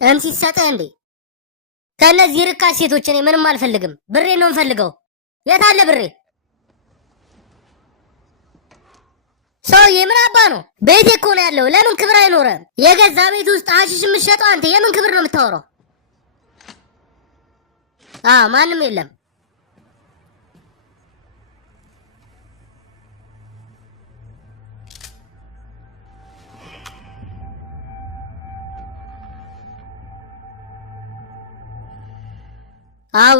እምሲ ሰጠህ እንዴ? ከነዚህ ርካሽ ሴቶች እኔ ምንም አልፈልግም። ብሬ ነው የምፈልገው። የት አለ ብሬ? ሰውዬ ምን አባ ነው? ቤቴ እኮ ነው ያለው። ለምን ክብር አይኖርም? የገዛ ቤት ውስጥ አሽሽ የምትሸጠው አንተ የምን ክብር ነው የምታወራው? ማንም የለም።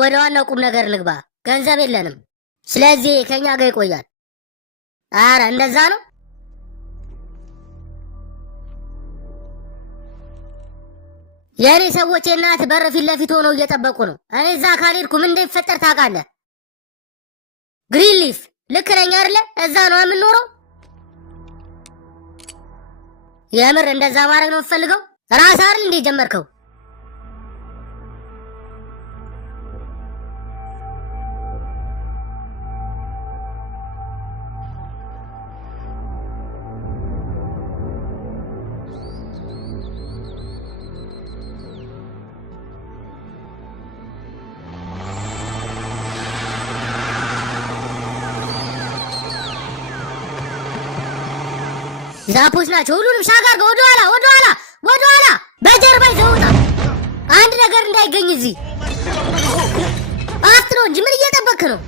ወደ ዋናው ቁም ነገር ንግባ። ገንዘብ የለንም፣ ስለዚህ ከኛ ጋር ይቆያል። አረ እንደዛ ነው። የኔ ሰዎች የእናት በር ፊት ለፊት ሆነው እየጠበቁ ነው። እኔ እዛ ካልሄድኩ ምን እንደሚፈጠር ታውቃለህ? ግሪንሊፍ ልክ ነኝ አይደለ? እዛ ነው የምንኖረው። የምር እንደዛ ማድረግ ነው የምፈልገው። ራስህ አይደል እንዴ ጀመርከው? ዛፖች ናቸው። ሁሉንም ሻጋር ወደኋላ በጀርባ ይዘውጣ። አንድ ነገር እንዳይገኝ እዚህ አትሮ እንጂ ምን እየጠበክ ነው?